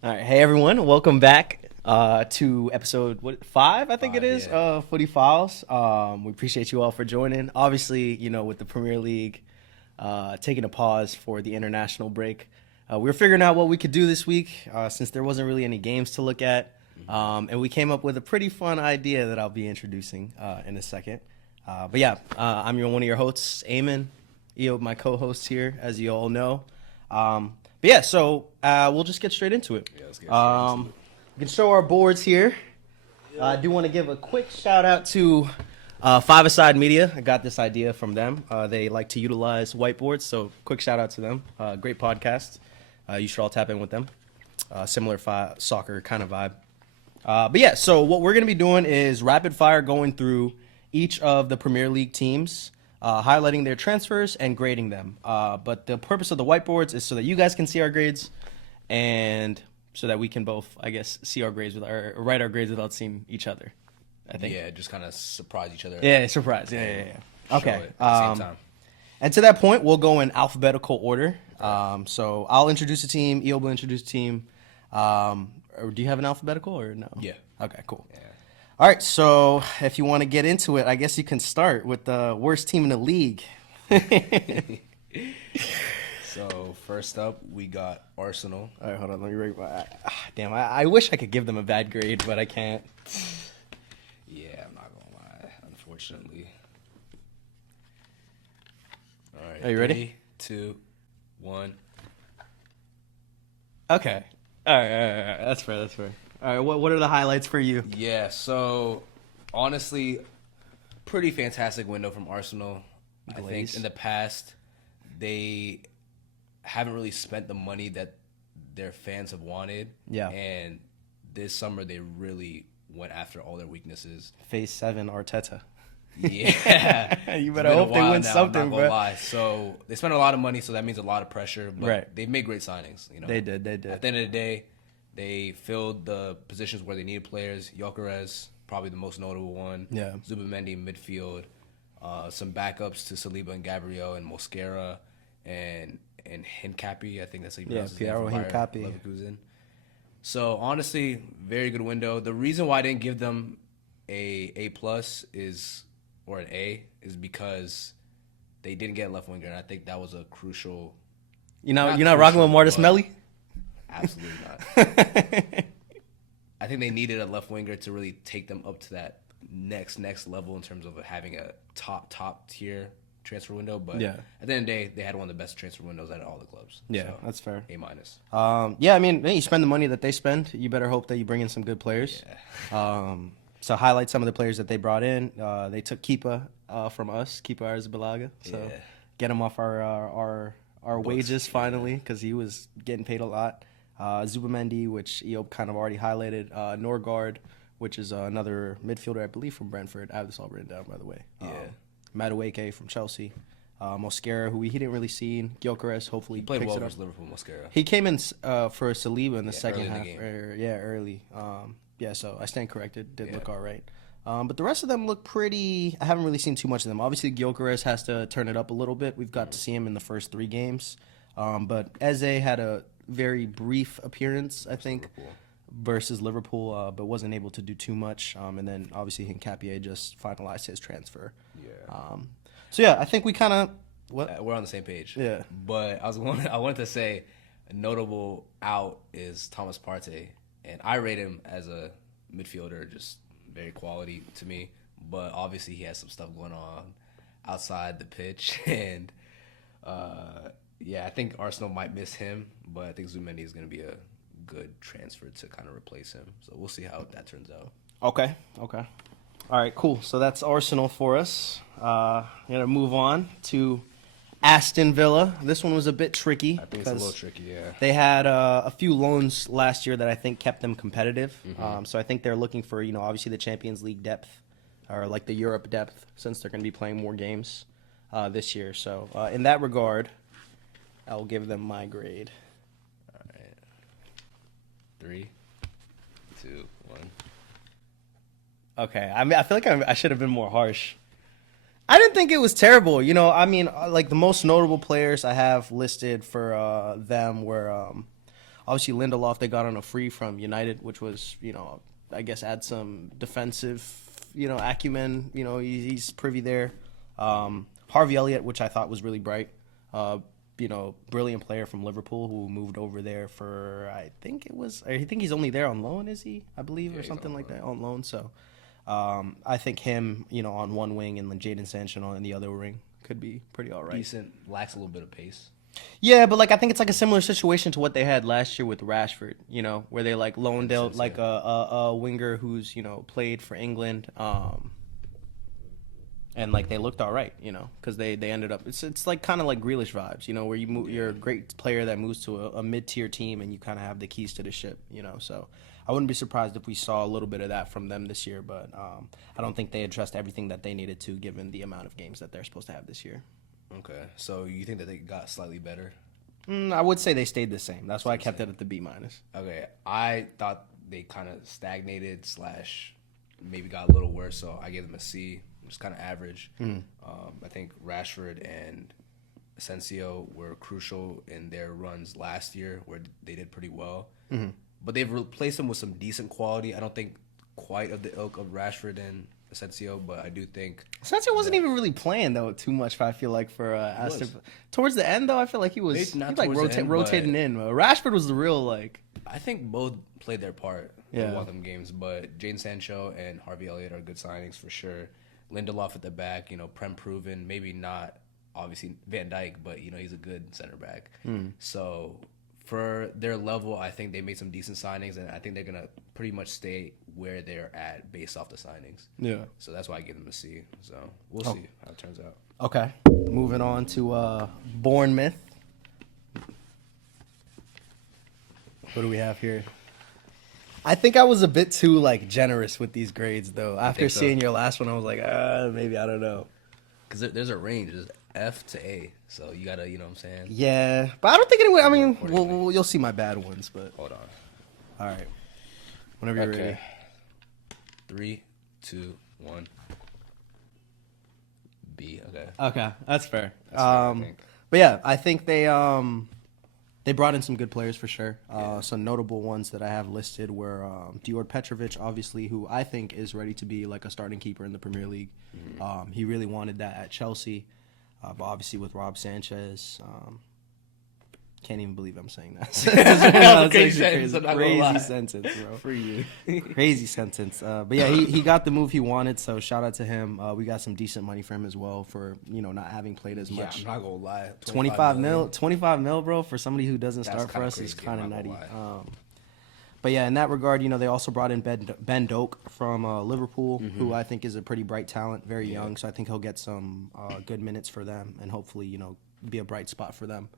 All right, hey everyone, welcome back to episode 5, I think it is, Yeah. of FootyFiles. We appreciate you all for joining. Obviously, with the Premier League taking a pause for the international break, we were figuring out what we could do this week since there wasn't really any games to look at, and we came up with a pretty fun idea that I'll be introducing in a second. But yeah, I'm one of your hosts, Eamon, my co-host here, as you all know. But yeah, so we'll just get straight into it. Yeah, let's get straight into it. We can show our boards here. I do want to give a quick shout out to Five-A-Side Media. I got this idea from them. They like to utilize whiteboards, so quick shout out to them. Great podcast. You should all tap in with them. Similar soccer kind of vibe. But yeah, so what we're going to be doing is rapid fire going through each of the Premier League teams, highlighting their transfers and grading them. But the purpose of the whiteboards is so that you guys can see our grades and so that we can both, I guess, see our grades or write our grades without seeing each other, I think. Yeah, just kind of surprise each other. Yeah, surprise. Yeah. Okay. Show it at the same time. And to that point, we'll go in alphabetical order. So I'll introduce a team. Eel will introduce a team. Or do you have an alphabetical or no? Yeah. Okay, cool. Yeah. All right, so if you want to get into it, I guess you can start with the worst team in the league. So first up, we got Arsenal. All right, hold on. Let me rate. Damn, I wish I could give them a bad grade, but I can't. Yeah, I'm not gonna lie. Unfortunately. All right. Are you ready? 3, 2, 1. Okay. All right. That's fair. All right, what are the highlights for you? Yeah. So honestly, pretty fantastic window from Arsenal. I think in the past they haven't really spent the money that their fans have wanted. Yeah. And this summer they really went after all their weaknesses. Phase 7, Arteta. Yeah. You better hope they win something, I'm not bro. gonna lie. So they spent a lot of money, so that means a lot of pressure. But Right. they've made great signings. They did. At the end of the day, they filled the positions where they needed players. Gyökeres, probably the most notable one. Yeah. Zubamendi in midfield. Some backups to Saliba and Gabriel and Mosquera and Hincapi. I think that's how you pronounce his name. Piero from Bayer Hincapi. Leverkusen. So honestly, very good window. The reason why I didn't give them a plus is or an A is because they didn't get a left winger, and I think that was a crucial. You're not crucial, rocking with Martis but Melli? Absolutely not. I think they needed a left winger to really take them up to that next level in terms of having a top tier transfer window. But Yeah. at the end of the day, they had one of the best transfer windows out of all the clubs. Yeah, So, that's fair. A minus. Yeah, I mean, you spend the money that they spend, you better hope that you bring in some good players. Yeah. So highlight some of the players that they brought in. They took Keepa from us, Keepa Arrizabalaga. So Yeah. get him off our wages finally because he was getting paid a lot. Zubamendi, which Eob kind of already highlighted. Norgard, which is another midfielder, I believe, from Brentford. I have this all written down, by the way. Yeah. Madueke from Chelsea. Mosquera, who he didn't really see. Gyökeres, hopefully He played picks well it up. versus Liverpool, Mosquera. He came in for Saliba in the second early in the half. game. Early. So I stand corrected. Did Yeah. look all right. But the rest of them look pretty. I haven't really seen too much of them. Obviously, Gyökeres has to turn it up a little bit. We've got to see him in the first 3 games. But Eze had a very brief appearance, I think, Liverpool. versus Liverpool, but wasn't able to do too much. And then obviously Hincapié just finalized his transfer. Yeah. So yeah, I think we kind of what. We're on the same page. Yeah. But I wanted to say a notable out is Thomas Partey, and I rate him as a midfielder, just very quality to me. But obviously he has some stuff going on outside the pitch, and yeah, I think Arsenal might miss him, but I think Zumendi is going to be a good transfer to kind of replace him. So we'll see how that turns out. Okay. All right, cool. So that's Arsenal for us. I'm going to move on to Aston Villa. This one was a bit tricky. I think it's a little tricky, yeah. They had a few loans last year that I think kept them competitive. So I think they're looking for, obviously the Champions League depth or like the Europe depth since they're going to be playing more games this year. So in that regard, I'll give them my grade. All right. 3, 2, 1. Okay, I mean, I feel like I should have been more harsh. I didn't think it was terrible. I mean, like the most notable players I have listed for them were Obviously, Lindelof, they got on a free from United, which was, I guess add some defensive, acumen. He's privy there. Harvey Elliott, which I thought was really bright. Brilliant player from Liverpool who moved over there for, I think he's only there on loan, is he? I believe, or something like that, on loan. So I think him, on one wing and then Jadon Sancho on the other wing could be pretty all right. Decent, lacks a little bit of pace. Yeah, but I think it's a similar situation to what they had last year with Rashford, where they loaned out a winger who's played for England, and they looked all right, because they ended up it's kind of like Grealish vibes, where you're a great player that moves to a mid-tier team and you kind of have the keys to the ship, so I wouldn't be surprised if we saw a little bit of that from them this year, but I don't think they addressed everything that they needed to given the amount of games that they're supposed to have this year. Okay, so you think that they got slightly better? I would say they stayed the same. That's why I kept it at the B-. Okay, I thought they kind of stagnated / maybe got a little worse, so I gave them a C, which is kind of average. I think Rashford and Asensio were crucial in their runs last year where they did pretty well. But they've replaced them with some decent quality. I don't think quite of the ilk of Rashford and Asensio, but I do think Asensio wasn't even really playing though too much. I feel like for Aston towards the end though, I feel like he was rotating in. Rashford was the real I think both played their part in one of them games, but Jadon Sancho and Harvey Elliott are good signings for sure. Lindelof at the back, Prem proven, maybe not obviously Van Dijk, but he's a good center back. So for their level, I think they made some decent signings, and I think they're gonna pretty much stay where they're at based off the signings. Yeah. So that's why I give them a C. So we'll see how it turns out. Okay. Moving on to Bournemouth. What do we have here? I think I was a bit too generous with these grades though. After seeing your last one, I was like, maybe I don't know. Because there's a range. There's F to A. So you gotta, you know what I'm saying? Yeah, but I don't think anyone. I mean, you'll see my bad ones, but hold on. All right. Whenever you're ready. 3, 2, 1. B. Okay. Okay, that's fair. That's fair, I think. But yeah, I think they brought in some good players for sure. Some notable ones that I have listed were Dior Petrovic, obviously, who I think is ready to be a starting keeper in the Premier League. He really wanted that at Chelsea, but obviously with Rob Sanchez, can't even believe I'm saying that. Crazy sentence, bro. For you. Crazy sentence. But yeah, he got the move he wanted, so shout out to him. We got some decent money for him as well for, not having played as much. I'm not going to lie. 25 mil, bro, for somebody who doesn't start for us is kind of nutty. But yeah, in that regard, they also brought in Ben Doak from Liverpool, who I think is a pretty bright talent, very young. So I think he'll get some good minutes for them and hopefully, be a bright spot for them.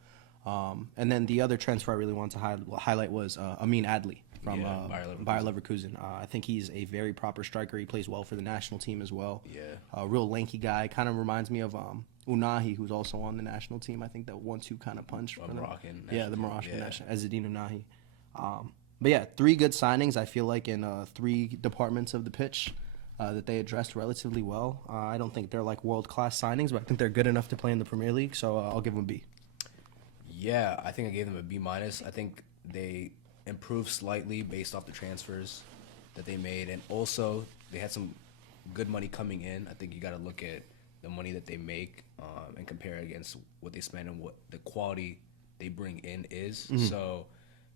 And then the other transfer I really wanted to highlight was Amin Adli from Bayer Leverkusen. I think he's a very proper striker. He plays well for the national team as well. Yeah, a real lanky guy. Kind of reminds me of Unahi, who's also on the national team. I think that 1-2 kind of punch. Moroccan. The Moroccan national. Azzedine Unahi. But yeah, 3 good signings. I feel like in 3 departments of the pitch that they addressed relatively well. I don't think they're world-class signings, but I think they're good enough to play in the Premier League. So I'll give them a B. Yeah, I think I gave them a B-. I think they improved slightly based off the transfers that they made, and also they had some good money coming in. I think you got to look at the money that they make and compare it against what they spend and what the quality they bring in is. So,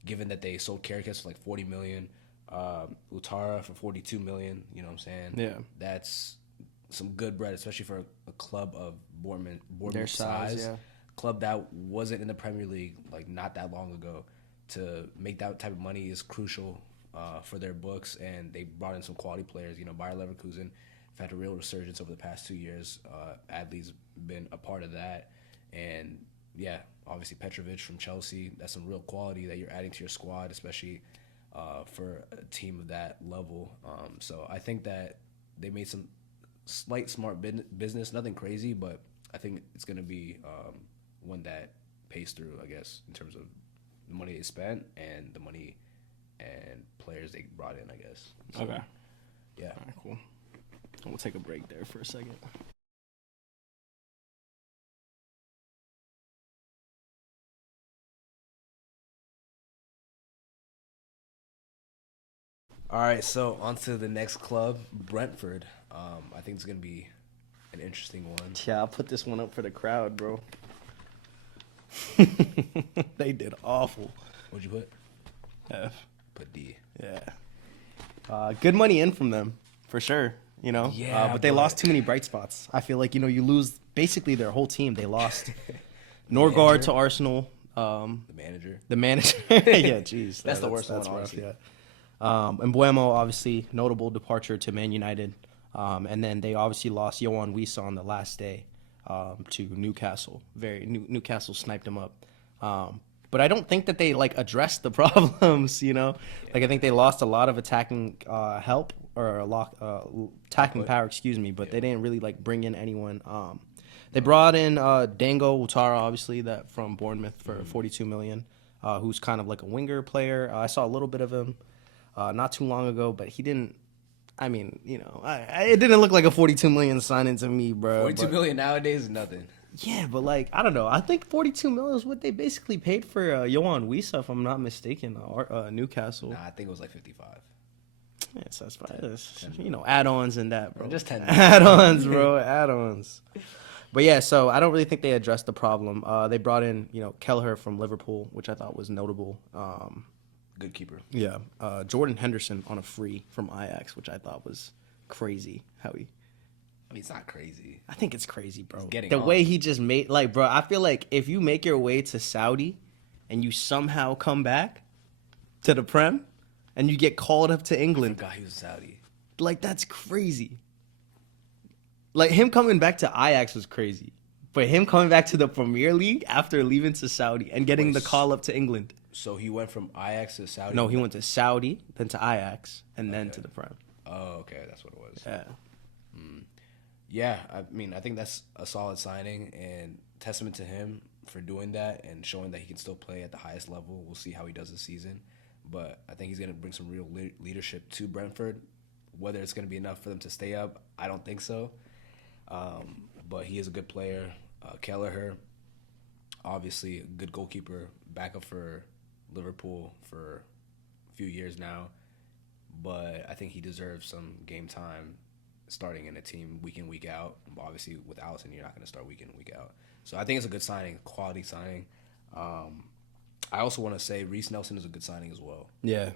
given that they sold Karikas for 40 million, Utara for 42 million, you know what I'm saying? Yeah, that's some good bread, especially for a club of Bournemouth size. Yeah. Club that wasn't in the Premier League not that long ago. To make that type of money is crucial for their books, and they brought in some quality players. Bayer Leverkusen have had a real resurgence over the past 2 years. Adli's been a part of that, and yeah, obviously Petrovic from Chelsea. That's some real quality that you're adding to your squad, especially for a team of that level. So I think that they made some slight smart business, nothing crazy, but I think it's going to be one that pays through, I guess, in terms of the money they spent and the money and players they brought in, I guess. So, okay. Yeah. All right, cool. We'll take a break there for a second. All right, so on to the next club, Brentford. I think it's going to be an interesting one. Yeah, I'll put this one up for the crowd, bro. They did awful. What'd you put? F. Put D. Yeah. Good money in from them, for sure. You know, Yeah, but they lost too many bright spots. I feel like, you know, you lose basically their whole team. They lost Norgard manager? to Arsenal. The manager. The manager. Yeah, jeez. That's the worst one, rough, honestly. yeah. And Buemo, obviously, notable departure to Man United. And then they obviously lost Johan Wissa on the last day to Newcastle. Newcastle sniped him up. But I don't think that they, like, addressed the problems, you know? Yeah. Like, I think they lost a lot of attacking help or attacking power, excuse me, but they didn't really, like, bring in anyone. They brought in Dango Ouattara, obviously, that from Bournemouth for 42 million, who's kind of like a winger player. I saw a little bit of him not too long ago, but he didn't. I mean, you know, it didn't look like a 42 million signing to me, bro. 42 million nowadays is nothing. Yeah, but like, I don't know. I think 42 million is what they basically paid for Johan Wissa, if I'm not mistaken, Newcastle. Nah, I think it was like 55. Yes, that's probably, you know, add-ons and that, bro. Just 10. Add-ons, bro. Add-ons. But yeah, so I don't really think they addressed the problem. They brought in, you know, Kelleher from Liverpool, which I thought was notable. Good keeper. Yeah, Jordan Henderson on a free from Ajax, which I thought was crazy. I mean, it's not crazy. I think it's crazy, bro. Getting The on. way he just made, like, bro, I feel like if you make your way to Saudi and you somehow come back to the Prem and you get called up to I England, forgot he was Saudi. like, that's crazy. Like, him coming back to Ajax was crazy. But him coming back to the Premier League after leaving to Saudi and getting the call up to England. So he went from Ajax to Saudi? No, he went to Saudi, then to Ajax, and then Okay. to the Prem. Oh, okay. That's what it was. Yeah. Yeah, I mean, I think that's a solid signing and testament to him for doing that and showing that he can still play at the highest level. We'll see how he does this season. But I think he's going to bring some real leadership to Brentford. Whether it's going to be enough for them to stay up, I don't think so. But he is a good player. Kelleher, obviously a good goalkeeper, backup for Liverpool for a few years now. But I think he deserves some game time starting in a team week in, week out. Obviously, with Allison, you're not going to start week in, week out. So I think it's a good signing, quality signing. I also want to say Reece Nelson is a good signing as well. Yeah.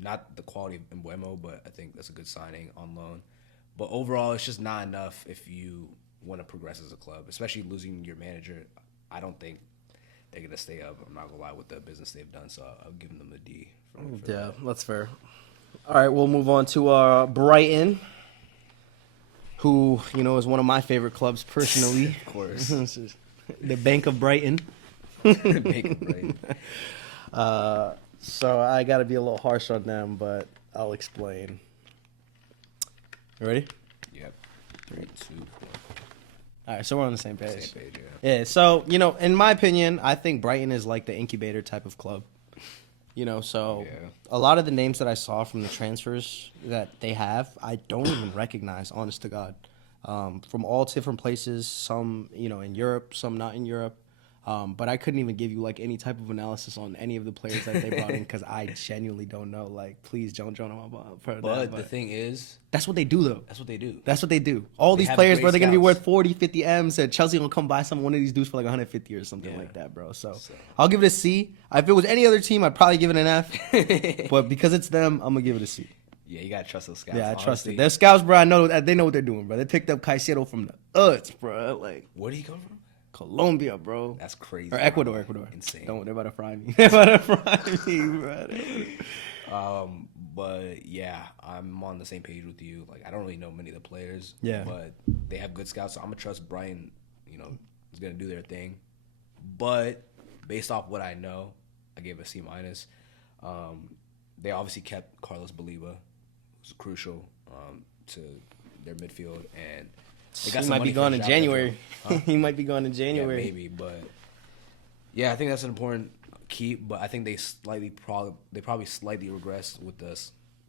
Not the quality of Mbuemo, but I think that's a good signing on loan. But overall, it's just not enough if you want to progress as a club, especially losing your manager. I don't think they're going to stay up. I'm not going to lie with the business they've done, so I'll give them a D. For Yeah, that's fair. All right, we'll move on to Brighton, who, you know, is one of my favorite clubs personally. Of course. The Bank of Brighton. Bacon, right? So I got to be a little harsh on them, but I'll explain. You ready? Yep. 3, 2, 1. All right, so we're on the same page. Same page, yeah. Yeah, so, you know, in my opinion, I think Brighton is like the incubator type of club. You know, so Yeah. a lot of the names that I saw from the transfers that they have, I don't even recognize, honest to God. From all different places, some, you know, in Europe, some not in Europe. But I couldn't even give you, like, any type of analysis on any of the players that they brought in because I genuinely don't know. Like, please don't join them up for that. But the thing is, that's what they do, though. that's what they do. That's what they do. All They these have players, great bro, they're going to be scouts. worth 40, 50 M's, and Chelsea will come buy one of these dudes for like 150 or something Yeah. like that, bro. So So. I'll give it a C. If it was any other team, I'd probably give it an F. But because it's them, I'm going to give it a C. Yeah, you got to trust those scouts. Yeah, I trust honestly. it. Their scouts, bro, I know that they know what they're doing, bro. They picked up Caicedo from the Uts, bro. Like, Where did he come from? Colombia, bro. That's crazy. Or Ecuador. Insane. Don't, they're about to fry me. They're about to fry me, bro. But yeah, I'm on the same page with you. Like, I don't really know many of the players. Yeah. But they have good scouts, so I'm gonna trust Brian. You know, is gonna do their thing. But based off what I know, I gave it a C minus. They obviously kept Carlos Baliba, who's crucial to their midfield, and they got He some might money be for gone in João January. Pedro. Huh? He might be gone in Yeah, January. maybe, but yeah, I think that's an important keep. But I think they probably slightly regressed with the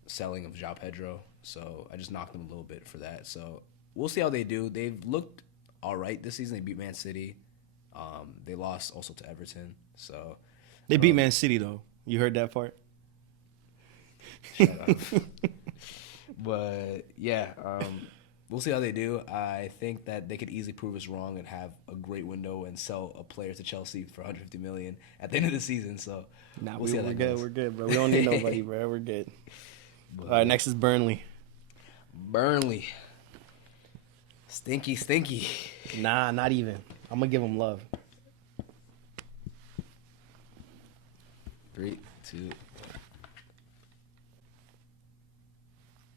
selling of João Pedro. So I just knocked them a little bit for that. So we'll see how they do. They've looked all right this season. They beat Man City. They lost also to Everton. So They beat Man City, though. You heard that part? Shut up. But yeah, we'll see how they do. I think that they could easily prove us wrong and have a great window and sell a player to Chelsea for 150 million at the end of the season. So we'll see how that goes. We're good, bro. We don't need nobody, bro. We're good. All right, next is Burnley. Burnley. Stinky. Nah, not even. I'm gonna give them love. 3, 2.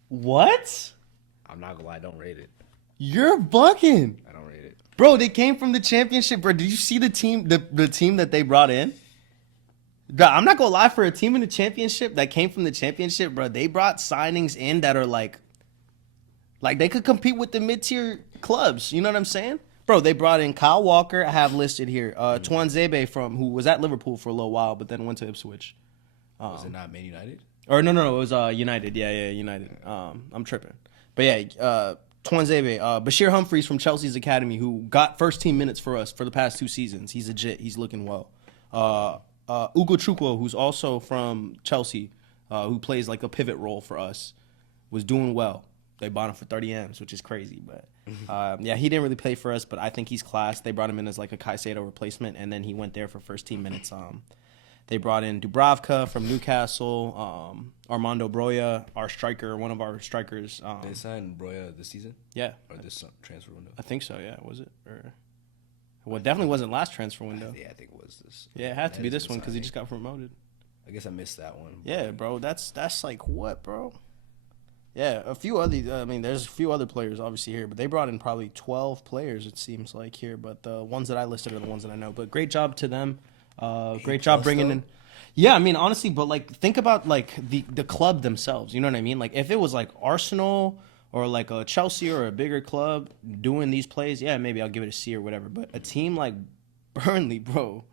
What? I'm not gonna lie, I don't rate it. You're bugging. I don't rate it. Bro, they came from the championship, bro. Did you see the team the team that they brought in? Bro, I'm not gonna lie, for a team in the championship that came from the championship, bro, they brought signings in that are like they could compete with the mid-tier clubs. You know what I'm saying? Bro, they brought in Kyle Walker, I have listed here. Tuanzebe who was at Liverpool for a little while, but then went to Ipswich. Was it not Man United? Or no, it was United. Yeah, United. I'm tripping. But yeah, Tuanzebe, Bashir Humphreys from Chelsea's academy, who got first team minutes for us for the past 2 seasons. He's legit. He's looking well. Ugo Chukwu, who's also from Chelsea, who plays like a pivot role for us, was doing well. They bought him for 30 M's, which is crazy. But yeah, he didn't really play for us, but I think he's class. They brought him in as like a Caicedo replacement, and then he went there for first team minutes. They brought in Dubravka from Newcastle, Armando Broya, our striker, one of our strikers. They signed Broya this season? Yeah. Or this transfer window? I think so, yeah. Was it? Well, it definitely wasn't last transfer window. Yeah, I think it was this. Yeah, it had to be this one because he just got promoted. I guess I missed that one. Yeah, bro. That's like what, bro? Yeah, a few other. I mean, there's a few other players obviously here, but they brought in probably 12 players. It seems like here, but the ones that I listed are the ones that I know. But great job to them. Great job bringing in. Yeah, I mean, honestly, but like think about like the club themselves. You know what I mean? Like if it was like Arsenal or like a Chelsea or a bigger club doing these plays, yeah, maybe I'll give it a C or whatever. But a team like Burnley, bro,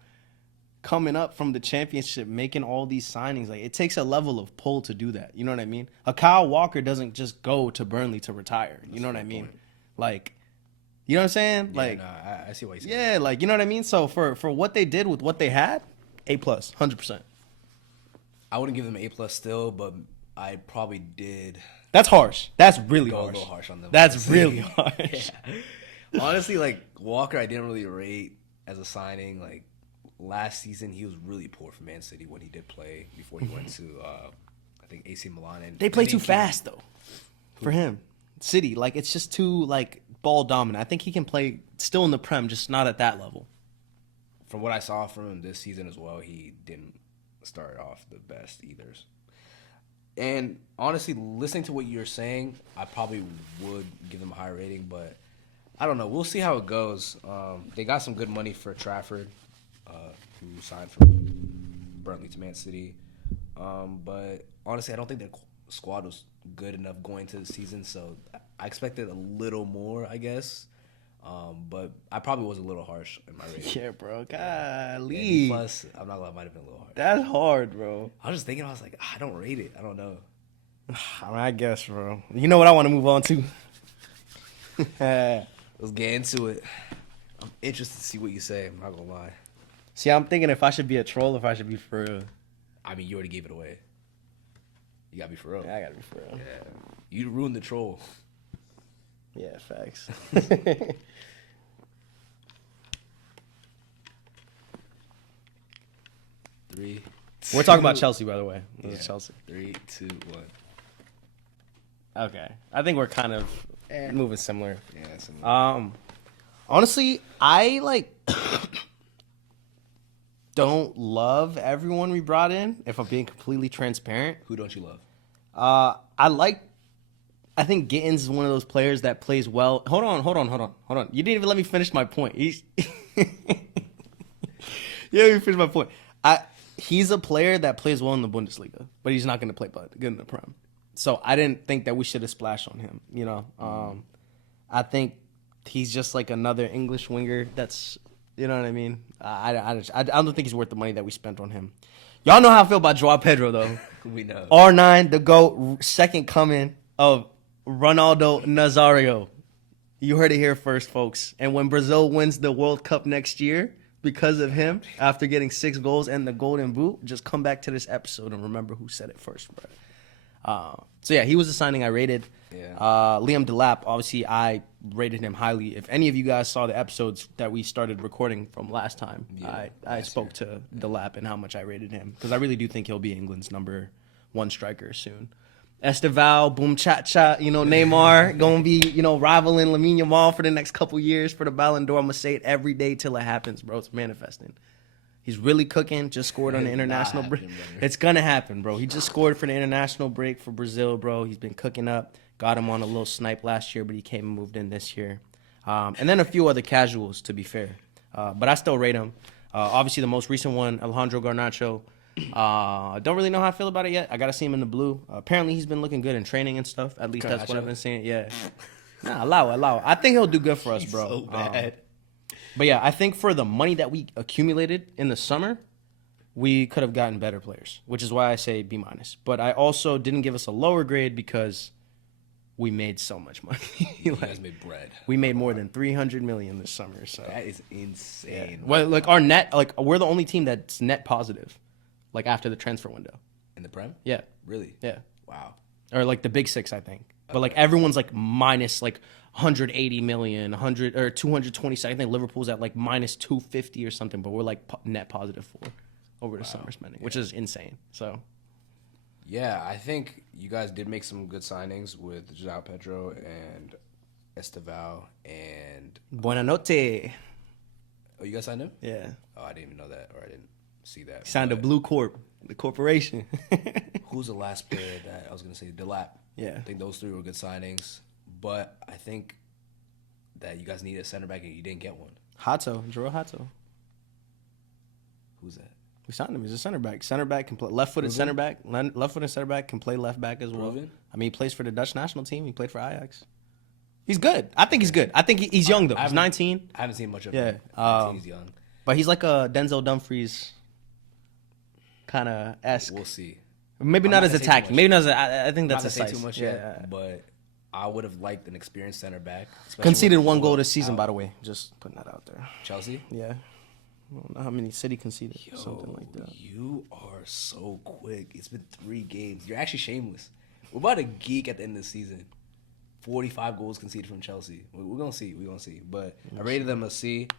coming up from the championship, making all these signings, like it takes a level of pull to do that. You know what I mean? A Kyle Walker doesn't just go to Burnley to retire. You know what I mean? Like, you know what I'm saying? Yeah, like, no, I see what you're saying. Yeah, like, you know what I mean? So for what they did with what they had, A+, 100%. I wouldn't give them an A+ still, but I probably did. That's harsh. That's really go harsh. a little harsh on them. That's really harsh. Yeah. Honestly, like Walker, I didn't really rate as a signing. Like last season, he was really poor for Man City when he did play before he went to I think AC Milan. And they play too fast though. For him, City, like it's just too like ball dominant. I think he can play still in the Prem, just not at that level. From what I saw from him this season as well, he didn't start off the best either. And honestly, listening to what you're saying, I probably would give them a higher rating, but I don't know. We'll see how it goes. They got some good money for Trafford, who signed from Burnley to Man City. But honestly, I don't think their squad was good enough going into the season, so I expected a little more, I guess. But I probably was a little harsh in my rating. Yeah, bro. Golly. Yeah, plus, I'm not gonna lie, it might have been a little hard. That's hard, bro. I was just thinking, I was like, I don't rate it. I don't know. I mean, I guess, bro. You know what I want to move on to? Let's get into it. I'm interested to see what you say. I'm not gonna lie. See, I'm thinking if I should be a troll or if I should be for real. I mean, you already gave it away. You gotta be for real. Yeah, I gotta be for real. Yeah. You ruined the troll. Yeah, facts. 3. We're talking about Chelsea, by the way. This is Chelsea. 3, 2, 1. Okay, I think we're kind of moving similar. Yeah, similar. Honestly, I like don't love everyone we brought in. If I'm being completely transparent, Who don't you love? I think Gittins is one of those players that plays well. Hold on. You didn't even let me finish my point. You didn't let me finish my point. He's a player that plays well in the Bundesliga, but he's not going to play good in the Prem. So I didn't think that we should have splashed on him. You know, I think he's just like another English winger. That's, you know what I mean. I don't think he's worth the money that we spent on him. Y'all know how I feel about Joao Pedro though. We know. R9, the GOAT, second coming of Ronaldo Nazario. You heard it here first, folks. And when Brazil wins the World Cup next year, because of him, after getting 6 goals and the Golden Boot, just come back to this episode and remember who said it first, bro. So yeah, he was a signing I rated. Yeah. Liam Delap, obviously I rated him highly. If any of you guys saw the episodes that we started recording from last time, I spoke to Delap and how much I rated him because I really do think he'll be England's number 1 striker soon. Esteval, boom cha cha, Neymar gonna be, rivaling Lamine Yamal for the next couple years for the Ballon d'Or. I'm gonna say it every day till it happens, bro. It's manifesting. He's really cooking. Just scored on the international break. It's gonna happen, bro. He just scored for the international break for Brazil, bro. He's been cooking up. Got him on a little snipe last year, but he came and moved in this year. And then a few other casuals, to be fair. But I still rate him. Obviously, the most recent one, Alejandro Garnacho. Don't really know how I feel about it yet. I gotta see him in the blue. Apparently, he's been looking good in training and stuff. At least that's what I've been seeing. Yeah. Nah, allow it. I think he'll do good for us, bro. So bad. But yeah, I think for the money that we accumulated in the summer, we could have gotten better players, which is why I say B-. But I also didn't give us a lower grade because we made so much money. You guys made bread. We made more than 300 million this summer. So That is insane. yeah. Well, like our net, like we're the only team that's net positive, like after the transfer window. In the Prem? Yeah, Really? yeah. Wow. Or like the big 6, I think. But like everyone's like minus like 180 million, 100 or 220. I think Liverpool's at like minus 250 or something, but we're like net positive 4 over the summer spending, which is insane. So Yeah, I think you guys did make some good signings with João Pedro and Esteval and buena notte. oh, you guys signed him? Yeah, Oh, I didn't even know that, or I didn't see that. signed a But Blue Corp, the corporation. Who's the last player that I was gonna say? Delap. Yeah. I think those 3 were good signings, but I think that you guys need a center back and you didn't get one. Hato, Jiro Hato. Who's that? We signed him. He's a center back. Center back can play left-footed center back. Left-footed center back can play left back as well. Proven? I mean, he plays for the Dutch national team. He played for Ajax. He's good. I think he's good. I think he's young though. He's 19. I haven't seen much of Yeah, him. 19, he's young. But he's like a Denzel Dumfries kind of esque. We'll see. Maybe I'm not not as gonna say too attacking. much. Maybe not as. I think Not that's to a say size. too much Yeah. yet, but I would have liked an experienced center back. especially Conceded with 1 goal Boa this season, out. by the way. Just putting that out there. Chelsea? Yeah. I don't know how many City conceded. Something like that. You are so quick. It's been 3 games. You're actually shameless. We're about to geek at the end of the season. 45 goals conceded from Chelsea. We're going to see. We're going to see. But I rated them a C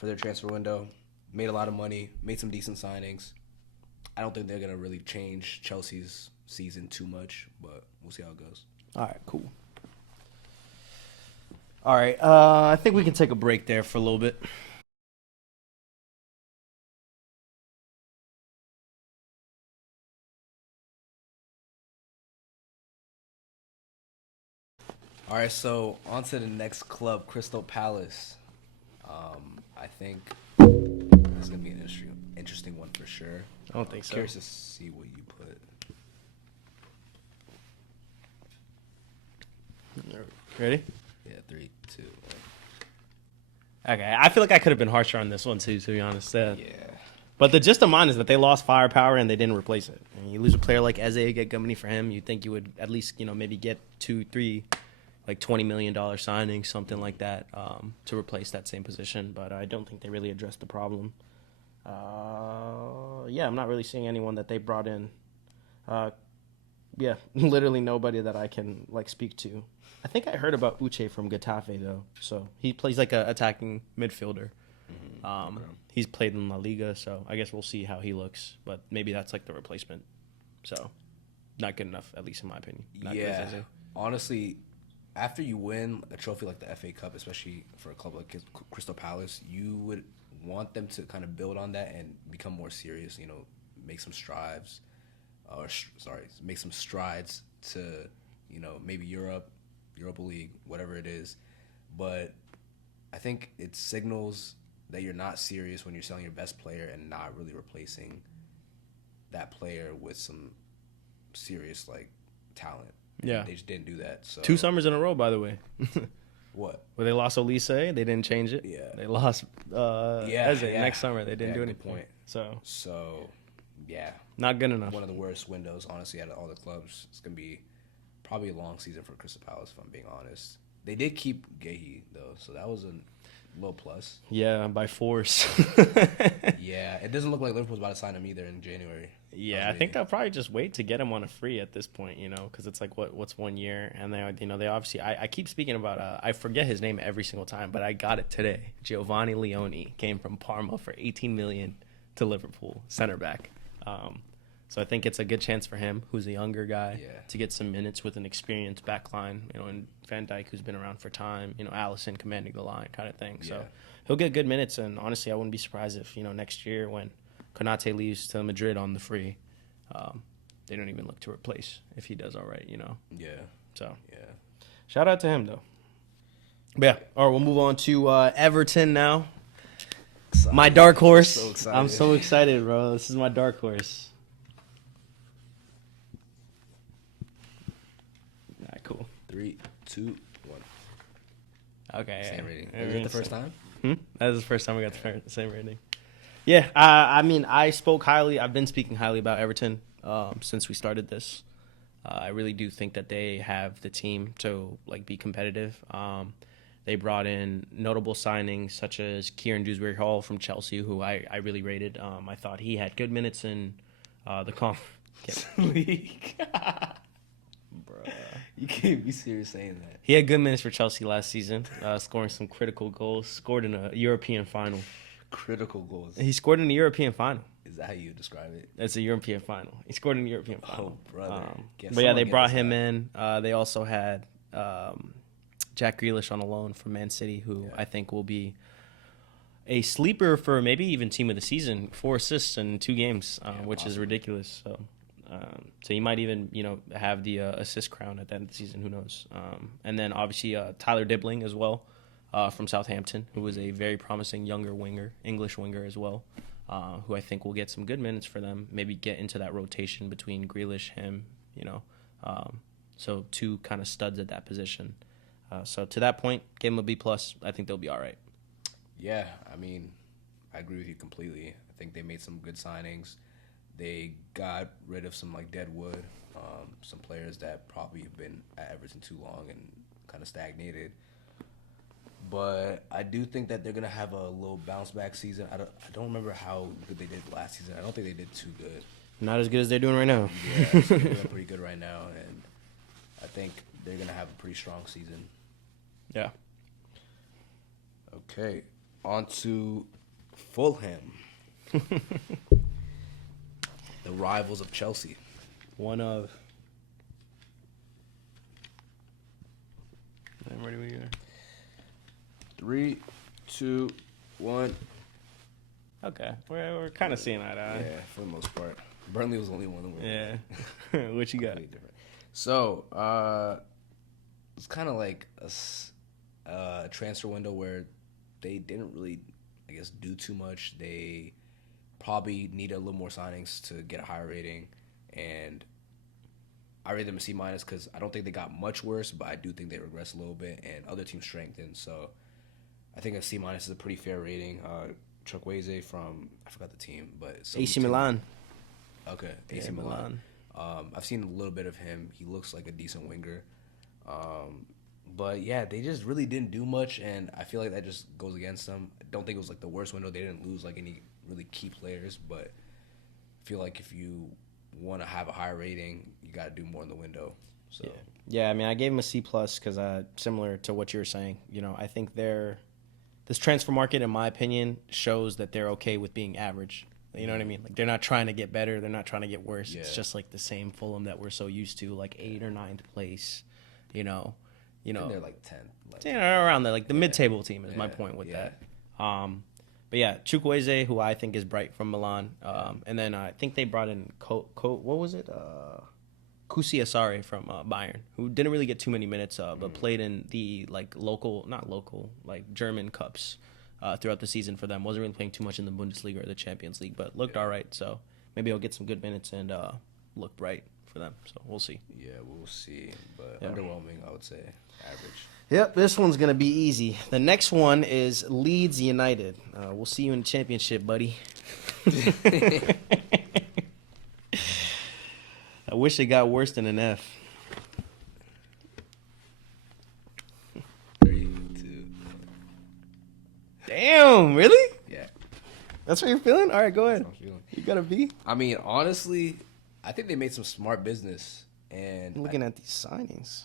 for their transfer window. Made a lot of money. Made some decent signings. I don't think they're going to really change Chelsea's season too much, but we'll see how it goes. All right, cool. All right, I think we can take a break there for a little bit. All right, so on to the next club, Crystal Palace. I think this is going to be an interesting one for sure. I don't think so. Curious to see what you put. Ready? Yeah, 3, 2, 1. Okay, I feel like I could have been harsher on this one too, to be honest. Yeah. But the gist of mine is that they lost firepower and they didn't replace it. And you lose a player like Eze, get good money for him. You think you would at least, maybe get 2, 3, like $20 million signings, something like that, to replace that same position. But I don't think they really addressed the problem. Yeah, I'm not really seeing anyone that they brought in. Yeah, literally nobody that I can speak to. I think I heard about Uche from Getafe though. So he plays like a attacking midfielder. He's played in La Liga, so I guess we'll see how he looks. But maybe that's like the replacement. So not good enough, at least in my opinion. Not good as Eze. Honestly, after you win a trophy like the FA Cup, especially for a club like Crystal Palace, you would want them to kind of build on that and become more serious. Make some strides, make some strides to, maybe Europa League, whatever it is. But I think it signals that you're not serious when you're selling your best player and not really replacing that player with some serious talent. Yeah. They just didn't do that. So 2 summers in a row, by the way. what? Where they lost Olise, they didn't change it. Yeah. They lost Eze next summer. They didn't do good anything. point. So, yeah. Not good enough. One of the worst windows, honestly, out of all the clubs. It's going to be probably a long season for Crystal Palace, if I'm being honest. They did keep Gehi, though, so that was little plus. Yeah, by force. Yeah, it doesn't look like Liverpool's about to sign him either in January. Yeah, I think they'll probably just wait to get him on a free at this point, because it's like what's 1 year, and they obviously I keep speaking about I forget his name every single time, but I got it today. Giovanni Leone came from Parma for 18 million to Liverpool, center back. So I think it's a good chance for him, who's a younger guy, to get some minutes with an experienced back line, and Van Dijk, who's been around for time, Allison commanding the line kind of thing. So he'll get good minutes, and honestly, I wouldn't be surprised if, next year when Konate leaves to Madrid on the free, they don't even look to replace if he does all right, Yeah. So, yeah. Shout out to him, though. But yeah, all right, we'll move on to Everton now. Excited. My dark horse. I'm so excited, bro. This is my dark horse. All right, cool. 3, 2, 1. Okay. Same rating. Is it the first time? That was the first time we got the same rating. Yeah, I mean, I've been speaking highly about Everton since we started this. I really do think that they have the team to be competitive. They brought in notable signings such as Kieran Dewsbury-Hall from Chelsea, who I really rated. I thought he had good minutes in the Conference League. Bruh. You can't be serious saying that. He had good minutes for Chelsea last season, scoring some critical goals. Scored in a European final. Critical goals. He scored in the European final. Is that how you describe it? It's a European final. He scored in the European final. Oh, brother. But yeah, they brought him in. They also had Jack Grealish on a loan from Man City, who I think will be a sleeper for maybe even team of the season. 4 assists in 2 games, which is ridiculous. So he might even have the assist crown at the end of the season. Who knows? And then obviously Tyler Dibbling as well. From Southampton, who is a very promising younger winger, English winger as well, who I think will get some good minutes for them, maybe get into that rotation between Grealish, him, so 2 kind of studs at that position. So to that point, give them a B+. I think they'll be all right. Yeah, I mean, I agree with you completely. I think they made some good signings. They got rid of some dead wood, some players that probably have been at Everton too long and kind of stagnated. But I do think that they're going to have a little bounce-back season. I don't remember how good they did last season. I don't think they did too good. Not as good as they're doing right now. Yeah, so they're doing pretty good right now, and I think they're going to have a pretty strong season. Yeah. Okay, on to Fulham. The rivals of Chelsea. One of. I'm ready when you are. 3, 2, 1. Okay, we're kind of seeing eye to eye. Yeah, for the most part. Burnley was the only one that Yeah. What you got? different. So, it's kind of like a transfer window where they didn't really, do too much. They probably needed a little more signings to get a higher rating, and I rate them a C- because I don't think they got much worse, but I do think they regressed a little bit, and other teams strengthened. So I think a C- is a pretty fair rating. Chukwueze from, I forgot the team, but AC Milan. Okay, AC Milan. I've seen a little bit of him. He looks like a decent winger. But yeah, they just really didn't do much, and I feel like that just goes against them. I don't think it was the worst window. They didn't lose any really key players, but I feel like if you want to have a higher rating, you got to do more in the window. So yeah. I mean, I gave them a C+ because similar to what you were saying. I think this transfer market, in my opinion, shows that they're okay with being average. You know what I mean? They're not trying to get better. They're not trying to get worse. Yeah. It's just the same Fulham that we're so used to, 8th or 9th place. And they're 10th. Around there, the mid-table team is my point with that. But yeah, Chukwueze, who I think is bright from Milan, and then I think they brought in what was it? Kusi Asare from Bayern, who didn't really get too many minutes, but played in the German cups throughout the season for them. Wasn't really playing too much in the Bundesliga or the Champions League, but looked all right. So maybe he'll get some good minutes and look bright for them. So we'll see. Yeah, we'll see. But underwhelming, I would say. Average. Yep, this one's going to be easy. The next one is Leeds United. We'll see you in the championship, buddy. I wish it got worse than an F. 3, 2, 1. Damn, really? Yeah. That's what you're feeling? All right, go ahead. That's what I'm feeling. You got a B? I mean, honestly, I think they made some smart business. And I'm looking at these signings.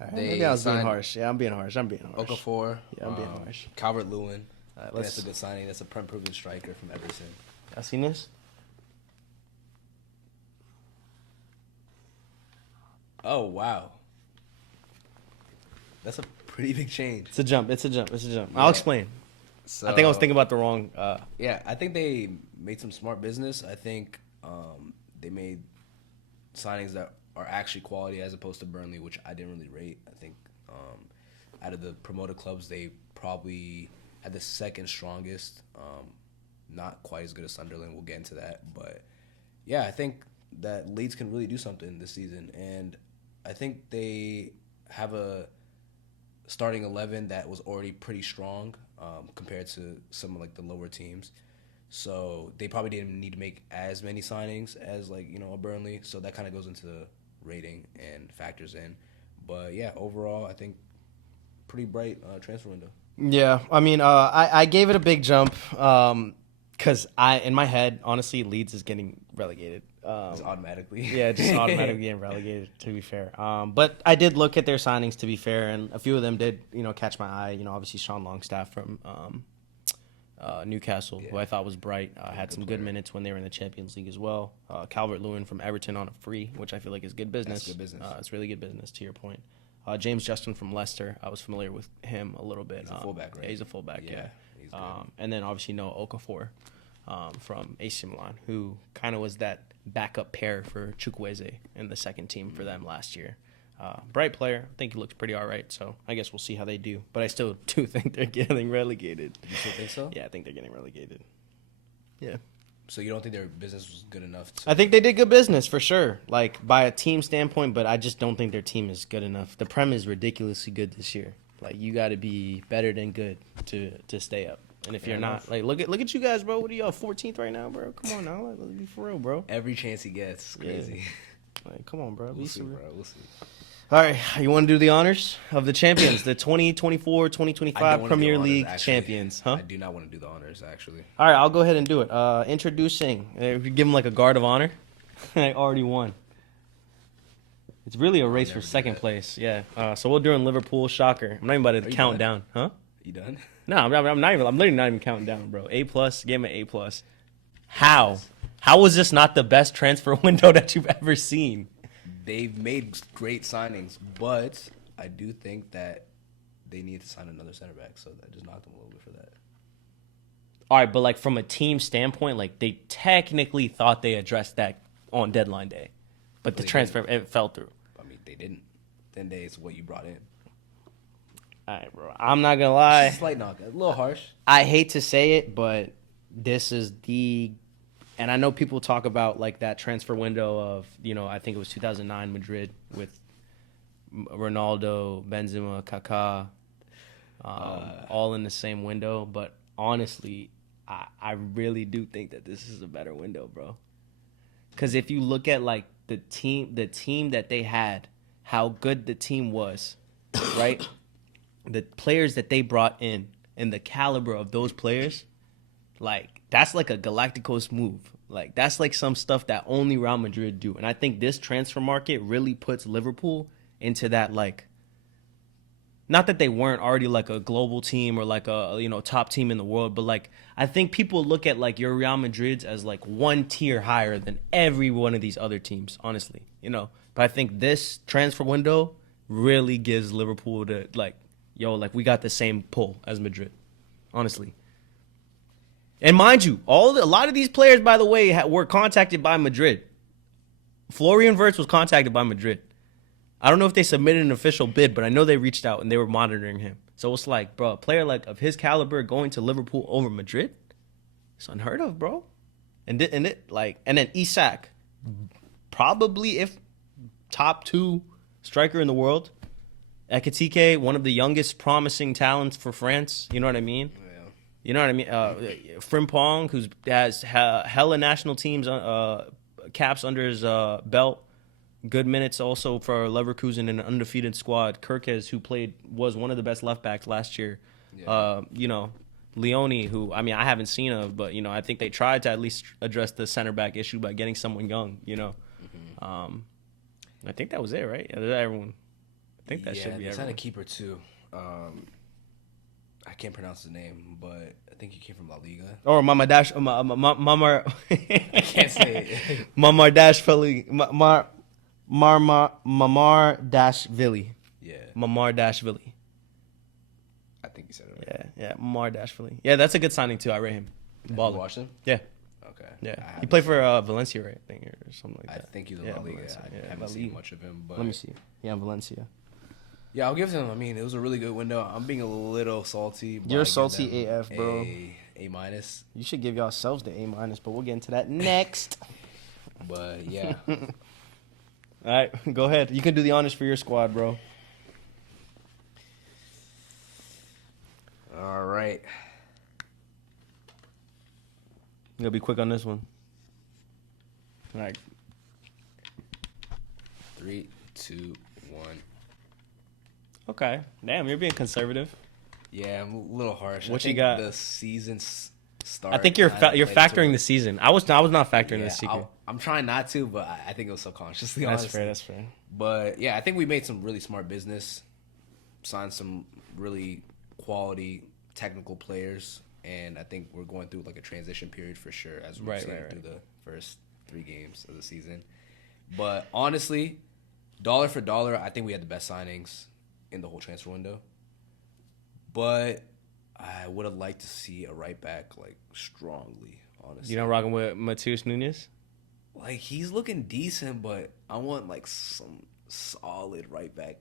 All right, They maybe I was being signed harsh. Yeah, I'm being harsh. Okafor. Yeah, I'm being harsh. Calvert-Lewin. All right, That's a good signing. That's a proven striker from Everton. Y'all seen this? Oh, wow. That's a pretty big change. It's a jump. Yeah. I'll explain. So, I think I was thinking about the wrong. Yeah, I think they made some smart business. I think they made signings that are actually quality as opposed to Burnley, which I didn't really rate. I think out of the promoted clubs, they probably had the second strongest. Not quite as good as Sunderland. We'll get into that. But, yeah, I think that Leeds can really do something this season. And I think they have a starting 11 that was already pretty strong compared to some of like the lower teams. So they probably didn't need to make as many signings as like, you know, a Burnley. So that kind of goes into the rating and factors in. But yeah, overall, I think pretty bright transfer window. Yeah, I mean, I gave it a big jump because in my head, honestly, Leeds is getting relegated. Just automatically. Yeah, just automatically getting relegated, to be fair. But I did look at their signings, to be fair, and a few of them did, you know, catch my eye. You know, obviously Sean Longstaff from Newcastle, who I thought was bright, had some good minutes when they were in the Champions League as well. Calvert-Lewin from Everton on a free, which I feel like is good business. That's good business. It's really good business, to your point. James Justin from Leicester, I was familiar with him a little bit. He's a fullback, right? Yeah, he's a fullback, yeah. He's good. And then obviously Noah Okafor from AC Milan, who kind of was that backup pair for Chukwueze in the second team for them last year. Bright player. I think he looks pretty all right, so I guess we'll see how they do. But I still do think they're getting relegated. You still think so? Yeah, I think they're getting relegated. Yeah. So you don't think their business was good enough to... I think they did good business, for sure, like by a team standpoint, but I just don't think their team is good enough. The Prem is ridiculously good this year. Like, you got to be better than good to stay up. And if you're not, like, look at you guys, bro. What are y'all, 14th right now, bro? Come on now. Let's be for real, bro. Every chance he gets. Crazy. Yeah. Like, come on, bro. We'll see, bro. We'll see. All right, you want to do the honors of the champions, the 2024-2025 Premier League champions, huh? I do not want to do the honors, actually. All right, I'll go ahead and do it. Introducing, if you give him like a guard of honor, I already won. It's really a race for second place, yeah. So we'll do in Liverpool, shocker. I'm not even about to count down, huh? You done? No, I'm not even. I'm literally not even counting down, bro. A+, give him an A+. How? How was this not the best transfer window that you've ever seen? They've made great signings, but I do think that they need to sign another center back, so that just knocked them a little bit for that. All right, but like from a team standpoint, like they technically thought they addressed that on deadline day, but the transfer it fell through. I mean, they didn't. 10 days, what you brought in. All right, bro. I'm not gonna lie. Slight knock, a little harsh. I hate to say it, but this is and I know people talk about like that transfer window of, you know, I think it was 2009 Madrid with Ronaldo, Benzema, Kaká, all in the same window. But honestly, I really do think that this is a better window, bro. Because if you look at like the team that they had, how good the team was, right? The players that they brought in and the caliber of those players, like, that's like a Galacticos move. Like, that's like some stuff that only Real Madrid do. And I think this transfer market really puts Liverpool into that, like, not that they weren't already like a global team or like a, you know, top team in the world, but like, I think people look at like your Real Madrids as like one tier higher than every one of these other teams, honestly, you know. But I think this transfer window really gives Liverpool the, like, yo, like, we got the same pull as Madrid, honestly. And mind you, a lot of these players, by the way, were contacted by Madrid. Florian Wirtz was contacted by Madrid. I don't know if they submitted an official bid, but I know they reached out and they were monitoring him. So it's like, bro, a player like of his caliber going to Liverpool over Madrid, it's unheard of, bro. And then Isak, probably if top 2 striker in the world. Ekitike, one of the youngest promising talents for France. You know what I mean? Yeah. You know what I mean? Frimpong, who has hella national teams caps under his belt. Good minutes also for Leverkusen in an undefeated squad. Kirkes, who was one of the best left backs last year. Yeah. You know, Leone, who I mean I haven't seen of, but I think they tried to at least address the center back issue by getting someone young. I think that was it, right? Yeah, everyone. I think that should be everyone. Yeah, they signed a everyone. keeper too. I can't pronounce his name, but I think he came from La Liga. Or Mama Dash, Mama. I can't say it. Mamar Dashvili, Mamar Dashvili, Yeah, Mamar Dashvili. I think you said it right. Yeah, Mamar Dashvili. Yeah, that's a good signing too. I rate him. Have Baller. you watched him? Yeah, Okay. yeah. I He haven't played seen- for Valencia, right? I think, or something like I that. think he's in Yeah, La Liga. Valencia. I Yeah, haven't La seen Liga. much of him, but Let me see. Yeah, Valencia. yeah, I'll give him. I mean, it was a really good window. I'm being a little salty. But You're I give salty them AF, bro. A minus, You should give yourselves the A-, but we'll get into that next. but yeah. All right, go ahead. You can do the honors for your squad, bro. All right. You gotta be quick on this one. All right. 3, 2, 1. Okay. Damn, you're being conservative. Yeah, I'm a little harsh. What I you think got? The season start. I think you're kinda you're played into factoring it. the season. I was not factoring Yeah, the season. I'm trying not to, but I think it was subconsciously. That's honestly. fair. That's fair. But yeah, I think we made some really smart business, signed some really quality technical players, and I think we're going through like a transition period for sure as we're Right, seeing right, right. through the first 3 games of the season. But honestly, dollar for dollar, I think we had the best signings in the whole transfer window. But I would have liked to see a right back like strongly, honestly. You know, rocking with Mateus Nunes. Like he's looking decent, but I want like some solid right back,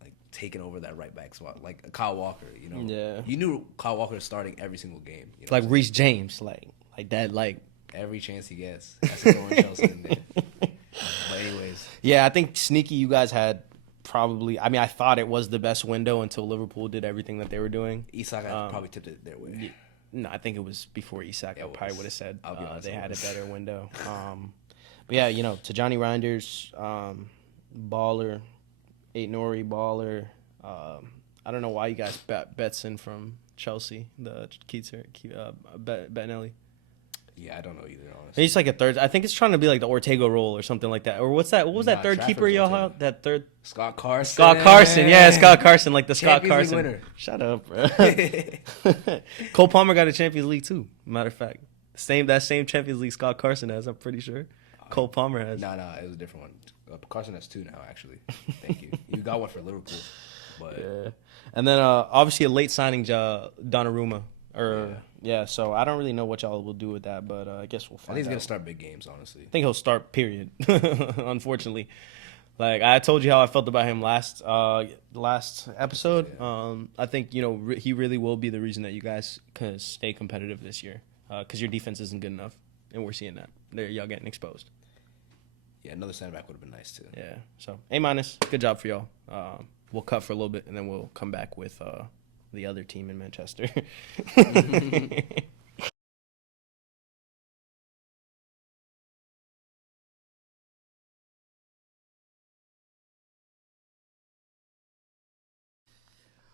like taking over that right back spot, like a Kyle Walker. Yeah. You knew Kyle Walker was starting every single game. Like Reece James, like that, like. every chance he gets, that's throwing Chelsea in there. But anyways, Yeah, I think sneaky. You guys had probably. I mean, I thought it was the best window until Liverpool did everything that they were doing. Isak probably tipped it their way. No, I think it was before Isak. It I probably was. would have said I'll be honest, they it had a was. better window. But yeah, to Johnny Reinders, baller, Eight Nori baller. I don't know why you guys Betson from Chelsea, the Bettinelli. Yeah, I don't know either, honestly. He's like a third. I think it's trying to be like the Ortega role or something like that. Or what's that? What was that Nah, third Trafford's keeper y'all Ortega. had? That third. Scott Carson. Scott Carson, yeah, Scott Carson, like the Scott Champions Carson League winner. Shut up, bro. Cole Palmer got a Champions League too. Matter of fact, that same Champions League Scott Carson has. I'm pretty sure. Cole Palmer has. No, it was a different one. Carson has 2 now, actually. Thank you. You got one for Liverpool, but Yeah, and then obviously a late signing, Donnarumma. So I don't really know what y'all will do with that, but I guess we'll I find think he's out. gonna start big games, honestly. I think he'll start. Period. Unfortunately, like I told you how I felt about him last episode. Yeah. I think he really will be the reason that you guys can stay competitive this year because your defense isn't good enough, and we're seeing that. Y'all getting exposed. Yeah, another center back would have been nice too. Yeah. So A-. Good job for y'all. We'll cut for a little bit, and then we'll come back with the other team in Manchester.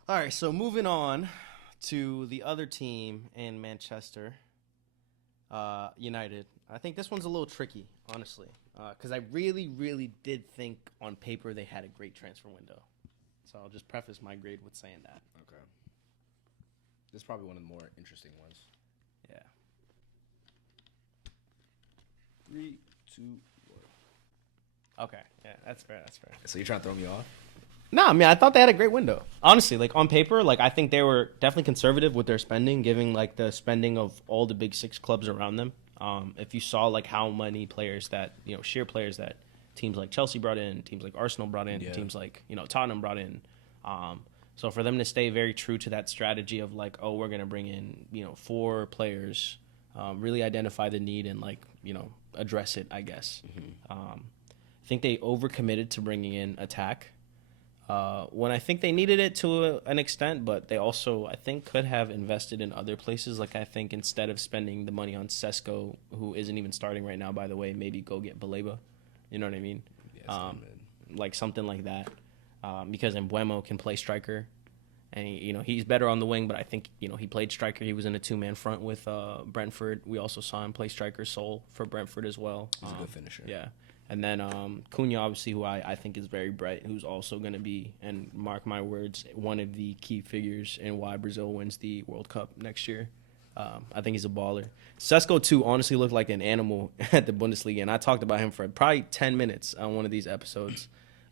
All right, so moving on to the other team in Manchester United. I think this one's a little tricky, honestly, because I really, really did think on paper they had a great transfer window. So I'll just preface my grade with saying that. Okay. This is probably one of the more interesting ones. Yeah. 3, 2, 1. Okay. Yeah, that's fair. That's fair. So you're trying to throw me off? No, I mean, I thought they had a great window. Honestly, like on paper, like I think they were definitely conservative with their spending, giving like the spending of all the big 6 clubs around them. If you saw like how many players that, sheer players that teams like Chelsea brought in, teams like Arsenal brought in, Yeah. teams like, Tottenham brought in. So for them to stay very true to that strategy of like, oh, we're going to bring in, 4 players, really identify the need and like, address it, I guess. I think they overcommitted to bringing in attack. When I think they needed it to an extent, but they also, I think, could have invested in other places. Like, I think instead of spending the money on Sesko, who isn't even starting right now, by the way, maybe go get Baleba. You know what I mean? Yeah, Like something like that. Because Embuemo can play striker. And he's better on the wing, but I think he played striker. He was in a 2-man front with Brentford. We also saw him play striker sole for Brentford as well. He's a good finisher. Yeah. And then Cunha, obviously, who I think is very bright, who's also going to be, and mark my words, one of the key figures in why Brazil wins the World Cup next year. I think he's a baller. Sesko, too, honestly looked like an animal at the Bundesliga, and I talked about him for probably 10 minutes on one of these episodes.